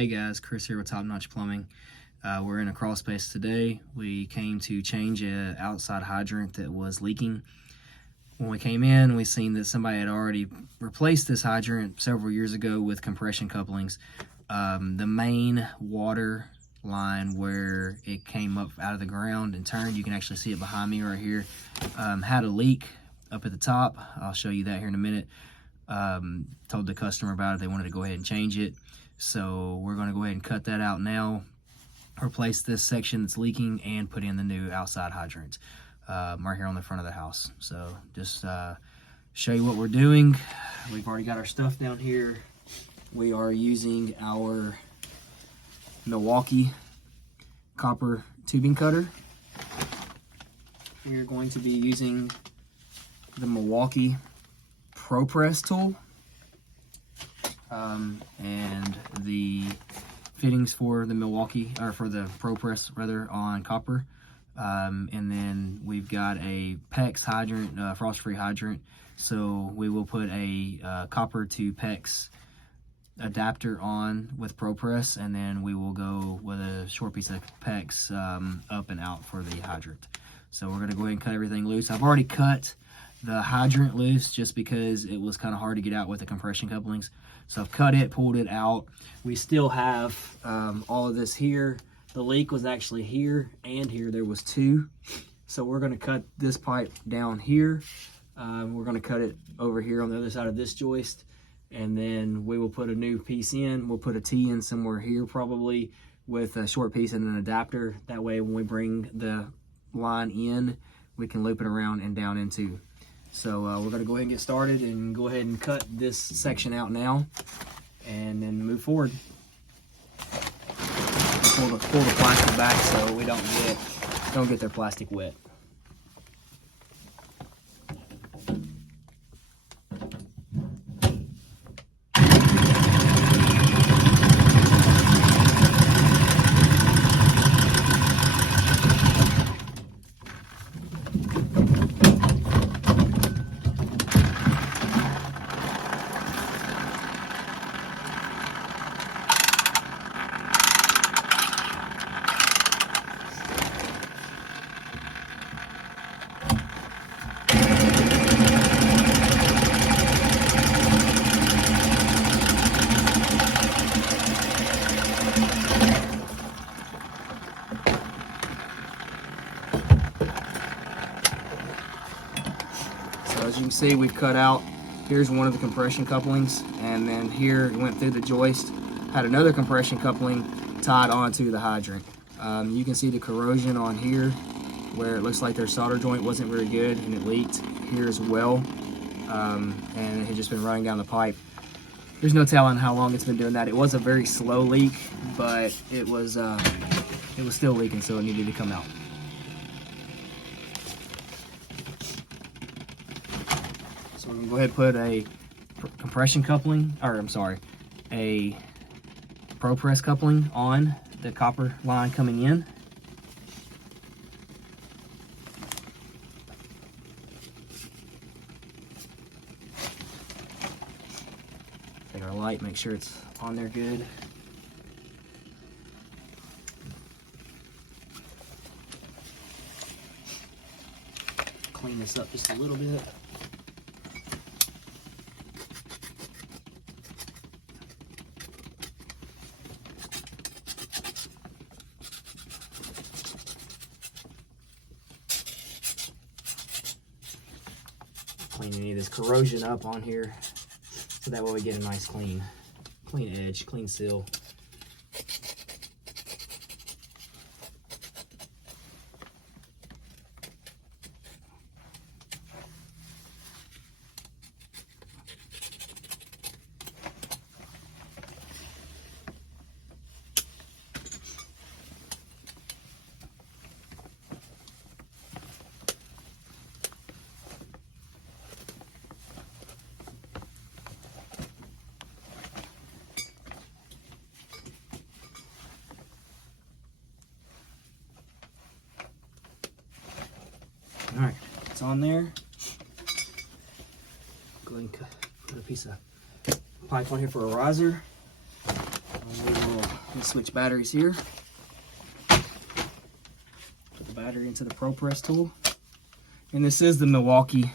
Hey guys, Chris here with Top Notch Plumbing. We're in a crawl space today. We came to change an outside hydrant that was leaking. When we came in, we seen that somebody had already replaced this hydrant several years ago with compression couplings. The main water line where it came up out of the ground and turned, you can actually see it behind me right here, had a leak up at the top. I'll show you that here in a minute. Told the customer about it. They wanted to go ahead and change it. So we're going to go ahead and cut that out now, replace this section that's leaking, and put in the new outside hydrant right here on the front of the house. So just show you what we're doing. We've already got our stuff down here. We are using our Milwaukee copper tubing cutter. We are going to be using the Milwaukee ProPress tool. And the fittings for the Milwaukee, or for the ProPress rather, on copper. And then we've got a PEX hydrant, frost-free hydrant. So we will put a copper to PEX adapter on with ProPress, and then we will go with a short piece of PEX up and out for the hydrant. So we're going to go ahead and cut everything loose. I've already cut the hydrant loose just because it was kind of hard to get out with the compression couplings. So I've cut it, pulled it out. We still have all of this here. The leak was actually here and here. There was two. So we're going to cut this pipe down here. We're going to cut it over here on the other side of this joist. And then we will put a new piece in. We'll put a T in somewhere here probably with a short piece and an adapter. That way when we bring the line in, we can loop it around and down into. So we're going to go ahead and get started and go ahead and cut this section out now and then move forward. Pull the plastic back so we don't get their plastic wet. So as you can see, we've cut out, here's one of the compression couplings, and then here it went through the joist, had another compression coupling tied onto the hydrant. You can see the corrosion on here where it looks like their solder joint wasn't very good and it leaked here as well, and it had just been running down the pipe. There's no telling how long it's been doing that. It was a very slow leak, but it was still leaking, so it needed to come out. So we're gonna go ahead and put a compression coupling, or I'm sorry, a ProPress coupling on the copper line coming in. Take our light, make sure it's on there good. Clean this up just a little bit. Clean any of this corrosion up on here, so that way we get a nice clean edge, clean seal. All right, it's on there. Go ahead and put a piece of pipe on here for a riser. We will Let's switch batteries here. Put the battery into the ProPress tool. And this is the Milwaukee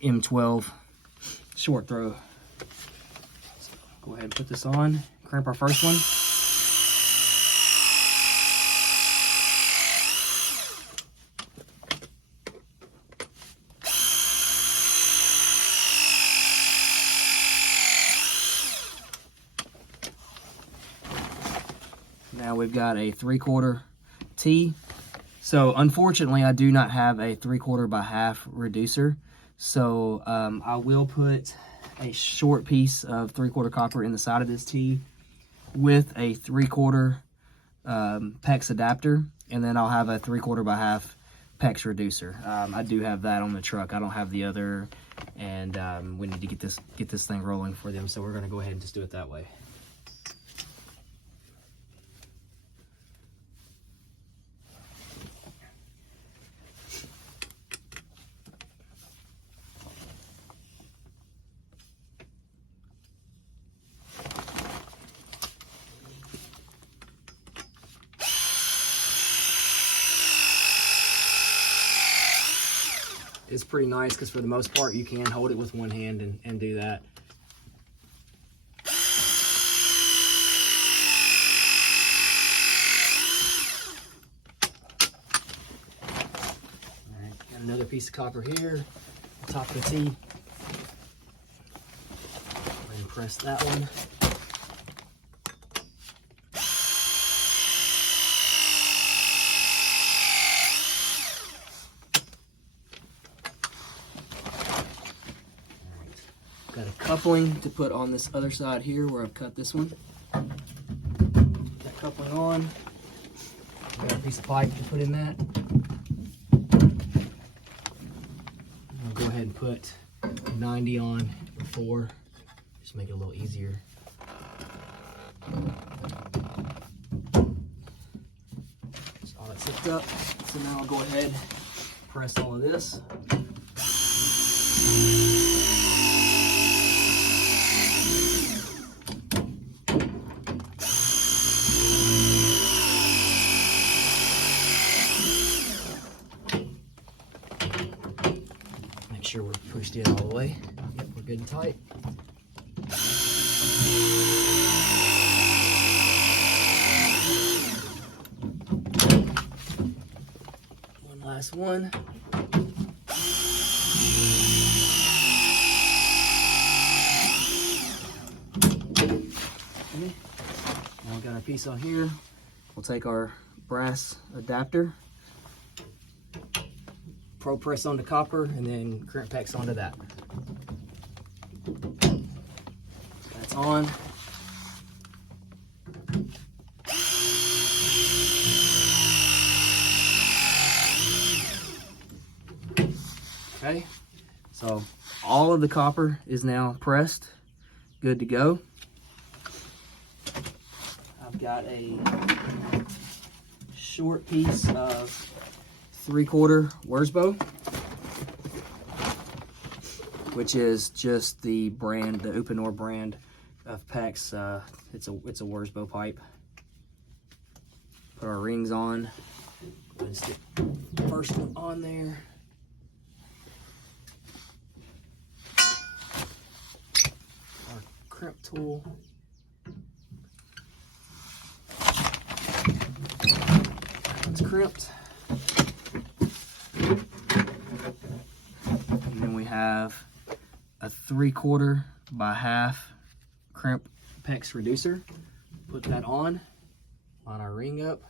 M12 short throw. So go ahead and put this on, crimp our first one. Now we've got a 3/4 T. So unfortunately, I do not have a 3/4 by half reducer. So I will put a short piece of 3/4 copper in the side of this T with a 3/4 PEX adapter, and then I'll have a 3/4 by half PEX reducer. I do have that on the truck. I don't have the other, and we need to get this thing rolling for them. So we're going to go ahead and just do it that way. It's pretty nice because for the most part you can hold it with one hand and do that. All right, got another piece of copper here, on top of the T. Go ahead and press that one. Got a coupling to put on this other side here where I've cut this one. That coupling on. Got a piece of pipe to put in that. I'll go ahead and put 90 on before, just make it a little easier. So all that's hooked up. So now I'll go ahead and press all of this. Make sure we're pushed in all the way. Yep, we're good and tight. One last one. Okay. Now we got our piece on here. We'll take our brass adapter, ProPress onto copper, and then crimp PEX onto that. That's on. Okay, so all of the copper is now pressed, good to go. I've got a short piece of 3/4 Worsbo, which is just the brand, the Uponor brand of PEX. It's a Worsbo pipe. Put our rings on. Go ahead and stick the first one on there. Our crimp tool. It's crimped. And then we have a 3/4 by half crimp PEX reducer. Put that on, line our ring up.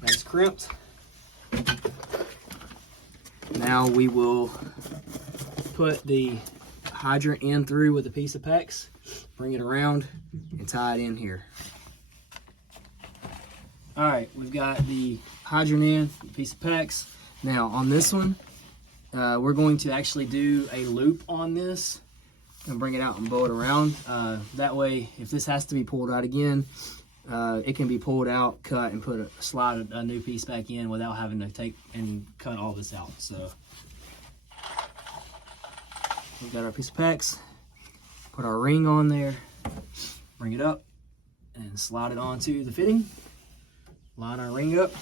That's crimped. Now we will put the hydrant in through with a piece of PEX, bring it around, and tie it in here. All right, we've got the hydrant in, a piece of PEX. Now on this one, we're going to actually do a loop on this and bring it out and bow it around. That way, if this has to be pulled out again, it can be pulled out, cut, and slide a new piece back in without having to take and cut all this out. So we've got our piece of PEX. Put our ring on there, bring it up, and slide it onto the fitting. Line our ring up.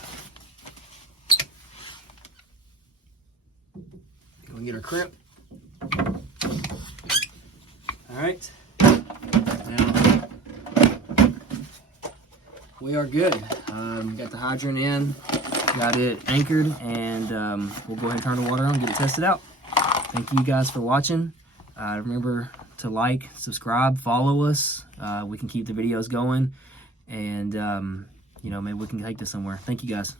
Go and get our crimp. All right. Now we are good. Got the hydrant in, got it anchored, and we'll go ahead and turn the water on and get it tested out. Thank you guys for watching. Remember to like, subscribe, follow us. We can keep the videos going, and you know, maybe we can take this somewhere. Thank you guys.